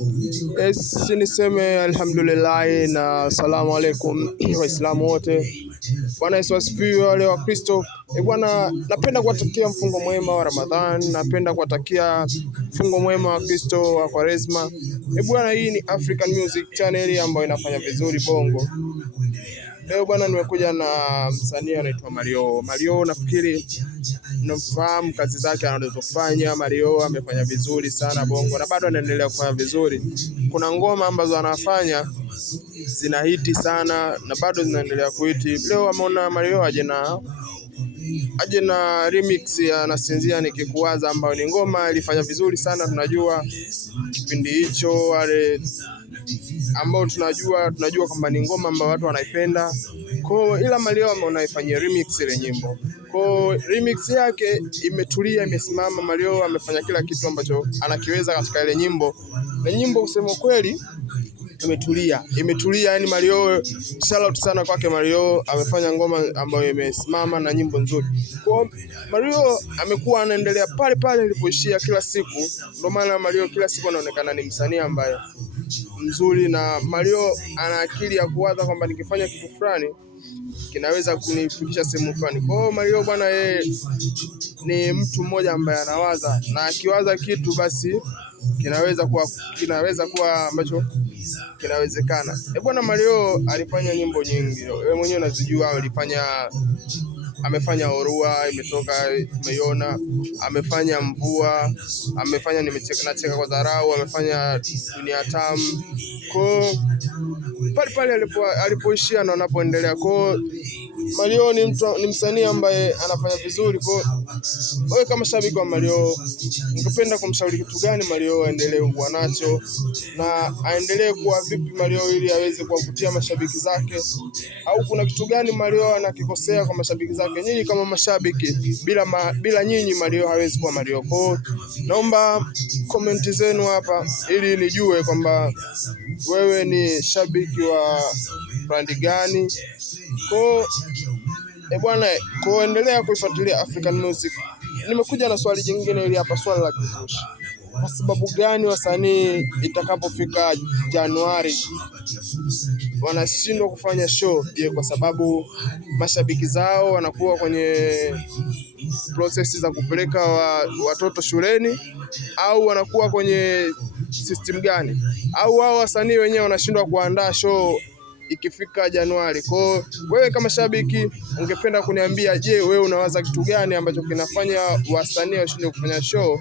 Yes, niseme alhamdulillah na salamu alaikum Waislamu wote. Bwana Yesu asifiwe. Wale wa Kristo, bwana, napenda kuwatakia mfungo mwema wa Ramadhan, napenda kuwatakia mfungo mwema wa Kristo wa Kwaresma. Bwana, hii ni African Music Channel ambayo inafanya vizuri Bongo. Leo bwana, nimekuja na msanii anaitwa Mario. Mario nafikiri namfahamu kazi zake anazofanya. Mario amefanya vizuri sana Bongo na bado anaendelea kufanya vizuri. Kuna ngoma ambazo anafanya zina hiti sana na bado zinaendelea kuhiti. Leo ameona Mario aje na remix ya Nasinzia Nikikuwaza, ambayo ni ngoma ilifanya vizuri sana. Tunajua kipindi hicho wale ambao tunajua kwamba ni ngoma ambayo watu wanaipenda. Ila Mario ameona ifanyie remix ile nyimbo. Remix yake imetulia, imesimama. Mario amefanya kila kitu ambacho anakiweza katika ile nyimbo. Na nyimbo kusema kweli imetulia yani Mario, shout out sana kwake. Mario amefanya ngoma ambayo imesimama na nyimbo nzuri. Mario amekuwa anaendelea pale pale alipoishia kila siku. Ndio maana Mario kila siku anaonekana ni msanii ambaye mzuri, na Mario ana akili ya kuwaza kwamba nikifanya kitu fulani kinaweza kunifikisha sehemu fulani. Mario bwana, yeye ni mtu mmoja ambaye anawaza, na akiwaza kitu basi kinaweza kuwa ambacho kinawezekana. Bwana, Mario alifanya nyimbo nyingi, wewe mwenyewe unazijua. Amefanya Orua, imetoka umeiona. Amefanya Mvua, amefanya Nacheka kwa Dharau, amefanya Dunia Tamu. Pale alipoishia na anapoendelea. Mario ni msanii ambaye anafanya vizuri. Wewe kama shabiki wa Mario, ungependa kumshauri kitu gani Mario aendelee kuwa nacho, na aendelee kuwa vipi Mario ili aweze kuwavutia mashabiki zake? Au kuna kitu gani Mario anakikosea kwa mashabiki zake? Nyinyi kama mashabiki, bila nyinyi Mario hawezi kuwa Mario. Naomba comment zenu hapa ili nijue kwamba wewe ni shabiki wa brand gani. Bwana, endelea kuifuatilia African Music. Nimekuja na swali jingine ili hapa, swali la kizushi. Kwa sababu gani wasanii itakapofika Januari wanashindwa kufanya show? Je, kwa sababu mashabiki zao wanakuwa kwenye process za kupeleka watoto shuleni, au wanakuwa kwenye system gani? Au wao wasanii wenyewe wanashindwa kuandaa show ikifika Januari? Wewe kama shabiki ungependa kuniambia, je, wewe unawaza kitu gani ambacho kinafanya wasanii washindwe kufanya show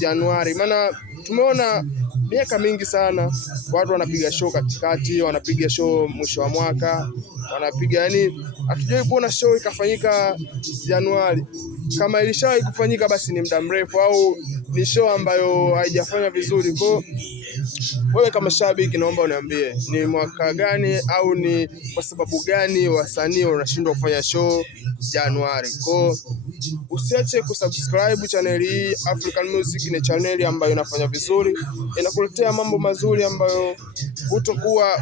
Januari? Maana tumeona miaka mingi sana watu wanapiga show katikati, wanapiga show mwisho wa mwaka, wanapiga yani hatujui kuona show ikafanyika Januari. Kama ilishawahi kufanyika basi ni muda mrefu, au ni show ambayo haijafanya vizuri. Wewe kama shabiki naomba uniambie ni mwaka gani au ni kwa sababu gani wasanii wanashindwa kufanya show Januari. Usiache kusubscribe channel hii. African Music ni channel ambayo inafanya vizuri, inakuletea mambo mazuri ambayo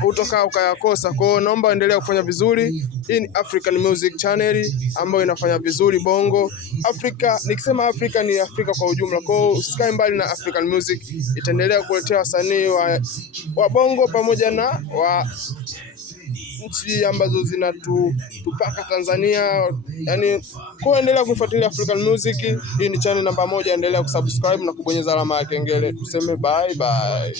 hutokaa ukayakosa. Naomba endelea kufanya vizuri. Hii ni African Music Channel ambayo inafanya vizuri Bongo Afrika. Nikisema Afrika ni Afrika kwa ujumla. Usikae mbali na African Music, itaendelea kuletea wasanii wa Bongo pamoja na wa nchi ambazo zinatupaka Tanzania. Yani endelea kufuatilia African Music. Hii ni channel namba 1. Endelea kusubscribe na kubonyeza alama ya kengele. Tuseme bye bye.